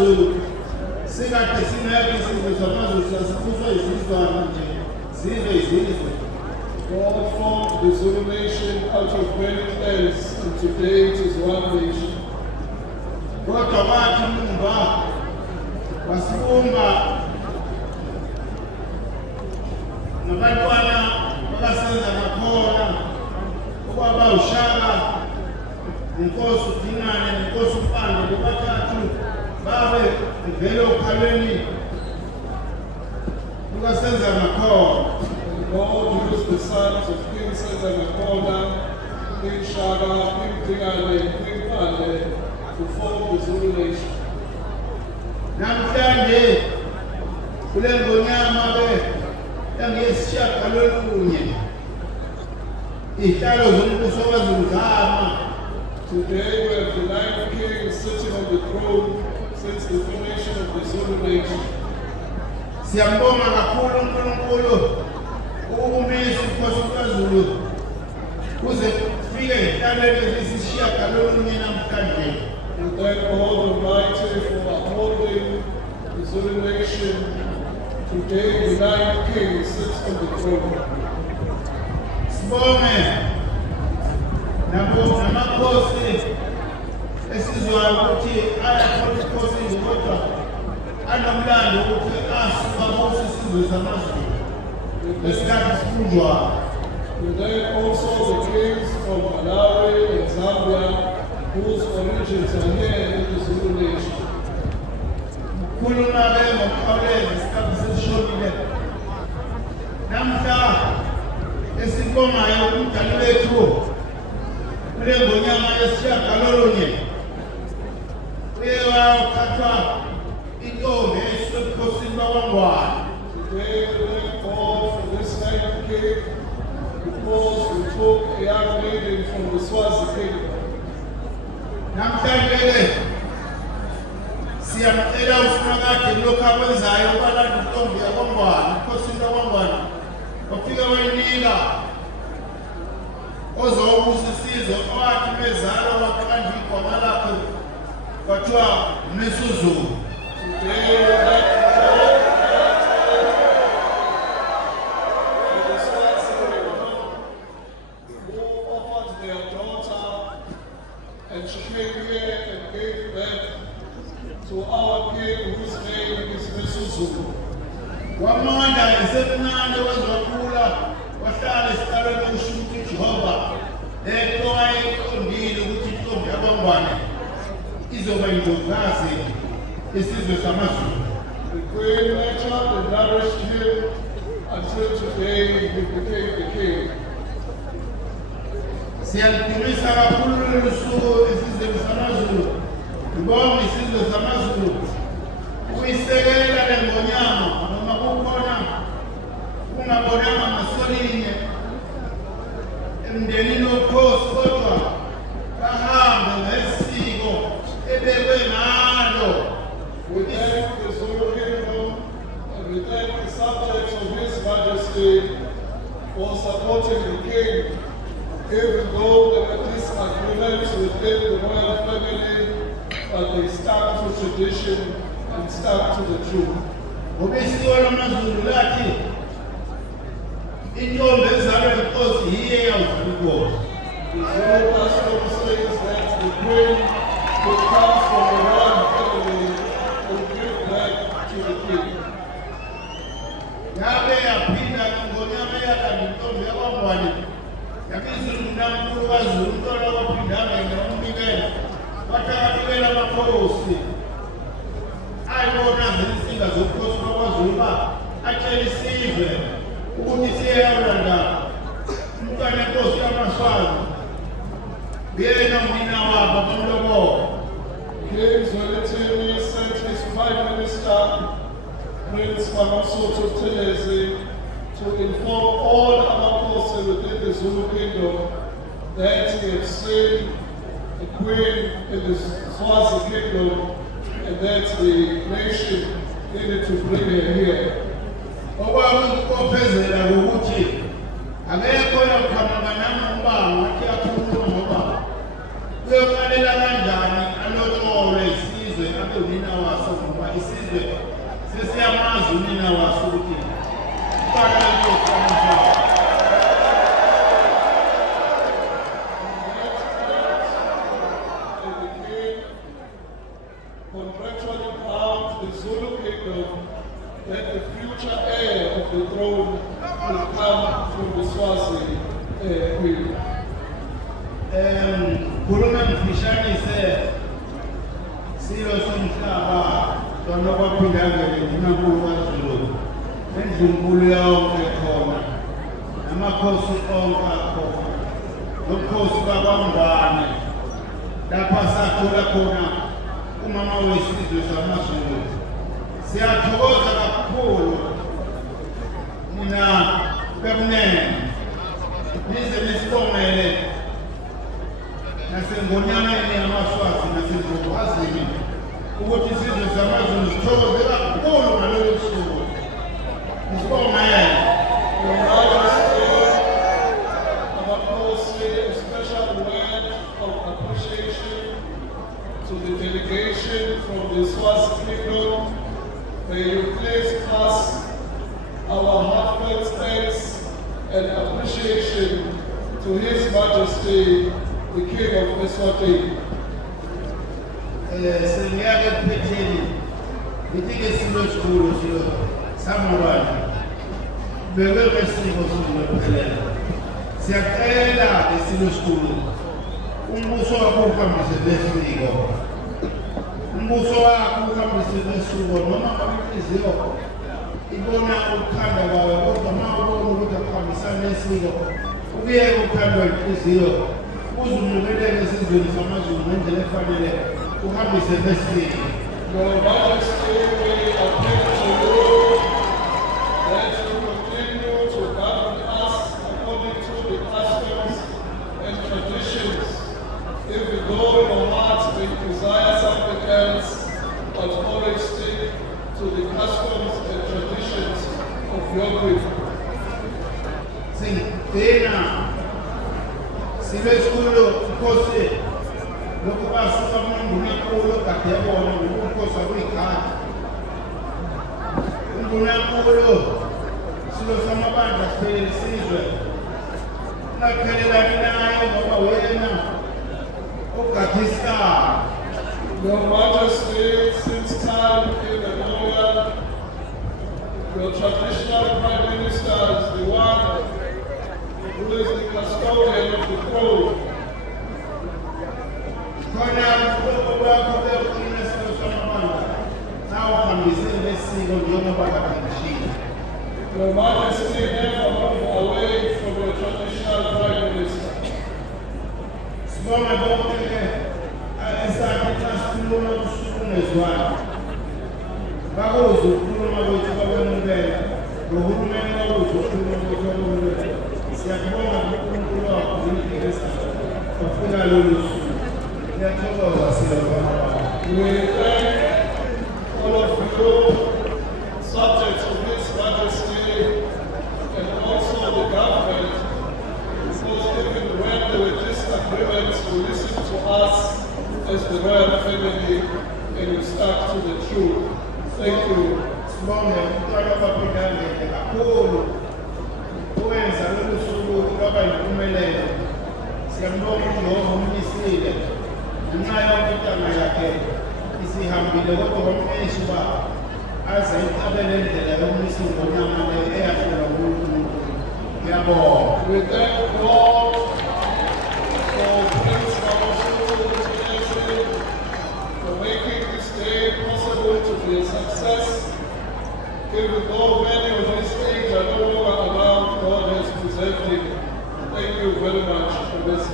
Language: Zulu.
samaZulu sikade singeke isizwe samaZulu sasifuswa izizwana nje zize izizwe. God formed the Zulu nation out of many clans, and today it is one nation. Kodwa wathi umva wasibumba nabantwana bakasenza nakhona okwaba uShaka inkosi uDingane nenkosi uMpande bobathathu babe vele okhalweni lukasenza nakhona. God used the sons of King Senza Nakhona, King Shaka, King Dingane, King Pande to form the Zulu nation. Namhlanje kule ngonyama yangesishiyagalolunye ihlalo zombuso wazuluzama. Today we have the 9 kings sitting on the throne since the formation of the Zulu nation. Siyambonga kakhulu uNkulunkulu ukumisa inkosi kaZulu kuze kufike ihlalweni ezisishiyagalolunye namhlanje. We thank God Almighty for upholding the Zulu nation. Today the 9 kings sit on the throne. Sibonge namakhosi esizwayo ukuthi ayakhola isikhosi kodwa anomlando ukuthi asuka kuso isizwe samaZulu ngesikhathi sifunjwayo. We thank also the kings from Malawi and Zambia whose origins are here in the Zulu nation. Khuluma ngokukhawuleza isikhathi sesishonile. Namhla esibongayo umdali wethu kule ngonyama yesishiyagalolunye uye wathathwa intombi esebukhosini bakwaNgwane. Today we thank God for this 9th king because we took a young lady from the Swazi kingdom. Namhlanje siyamcela uSimakade lokhu akwenzayo ubalanda intombi yakwaNgwane, ukhosini bakwaNgwane wafika wayinika ozobusa isizwe owathi bezalwa waqanda igama lakhe kwathiwa Misuzulu. Today we thank God for the Swazi kingdom who offered their daughter, and she came here and gave birth to our king whose name is Misuzulu. Wamanda esemnandi wezokhula wahlala esikalweni usho ukuthi Jehova lento ayiqondile ukuthi intombi yakwaNgwane izoba indlovukazi yesizwe samaZulu. The queen nurtured and nourished him until today he became the king. Siyalidumisa kakhulu lolu suku isizwe samaZulu. Ngibonga isizwe samaZulu ukuyisekela le ngonyama noma kukhona ungabonanga ngasolinye emndenini wokhosi kodwa bahambe ngesiko ebekwe ngalo. We thank the Zulu kingdom and we thank the subjects of His Majesty for supporting the king, even though there were disagreements within the royal family, but they stuck to tradition and stuck to the truth. Ubisiko lamaZulu lathi intombi ezalwe inkosi yiyo eyawuzala inkosi. The Zulu custom says that the queen who comes from the royal family will give birth to the king. Yabe yaphinda ngonyama yakade intombi yakwaNgwane yabiza uNkulunkulu kaZulu umntwana waphindanga ngombikela wathakathekela amakhosi ayibona izinsinga zobukhosi bakwaZulu atshela isizwe ukuthi siyayolanda umntwana enkosi yamaSwazi yena umnina wabo abamlobo. King Zwelithini sent his Prime Minister, Prince Mangosuthu, to inform all Amakosi within the Zulu kingdom that he had seen a queen in the Swazi kingdom and that the nation needed to bring her here. Okwakuphezela ukuthi akekho yokukhamba nami umbango athi akhuluma ngoba kuyofanele kanjani alotsholwe isizwe abe unina waso ngoba isizwe sesiyamazi unina waso ukuthi uqala inkosi yamhlaba. Contractually bound the Zulu kingdom that the future heir of the throne will come from the Swazi queen. Khuluma ngifishanise silo somhlaba lona kwaphinda ngene uNkulunkulu kaZulu endlunkulu yonke khona namakhosi onke akhona nokhosi bakwaMngwane lapha sathola khona umama wesizwe samaZulu. Siyathokoza kakhulu nina kabunene nize nisibongele nasengonyameni yamaswazi nasezokuzini ukuthi isizwe samaZulu sithokoze kakhulu ngalolu suku. Nisibongele. Your Majesty, our policy, a special word of appreciation to the delegation from the Swazi kingdom. May you please pass our heartfelt thanks and appreciation to His Majesty, the King of Eswatini. Sengiyake kuphetheni ngitike isilo esikhulu silo samabala beke ngesiko sokuphelela. Siyacela isilo esikhulu umbuso wakho uhambise lesiko. Umbuso wakho uhambise lesiko noma inhliziyo ibona uthanda kwawe kodwa uma ubona ukuthi akuhambisana nesiko ubiyeke ukuthandwa inhliziyo uzumnukelele esizweni samaZulu ngendlela efanele uhambise lesiko. Your Majesty, we appeal to you that you continue to govern us according to the customs and traditions. If we go in our hearts, we desire something else, but always stick to the customs and traditions of your people. Singena silesikhulu Nkosi lokuba suka kuNkulunkulu kade yabona uNkosi akuyikhanda. uNkulunkulu silo samabandla siphele isizwe nakhelelani naye ngoba wena ugadisa. Your Majesty, since time immemorial, your traditional Prime Minister is the one who is the custodian of the throne. Khona lokho bakho bekhona silo samabandla nawuhambise lesiko njengoba kade ngishilo. Your Majesty, never move away from your traditional Prime Minister. Sibonga bonke esakhe sasikhuluma usuku ngezwana. Bakuzwa ukukhuluma kwethu kwabemukela nohulumeni bakuzwa ukukhuluma kwethu kwabemukela. Siyabonga uNkulunkulu wakho ngempilo wafika lolu suku. Siyathokoza siyabonga. We thank all of you, subjects of His Majesty, and also the government, because even when there were disagreements, you listened to us as the royal family, and you stuck to the truth. Thank you. Sibonga umntwana waphinda ngene kakhulu. Uwenza lolu suku lwaba yimpumelelo. Siyambonga uJehova umnisile. Ngenxa yonke intanga yakhe isihambile kodwa wammeshi uba aze iqabele indlela yomnisi ngonyama le eyahlelwa nguNkulunkulu. Ngiyabonga. We thank God for Prince Mangosuthu for making this day possible to be a success. Even though many of his age are no longer around, God has preserved him. Thank you very much for this.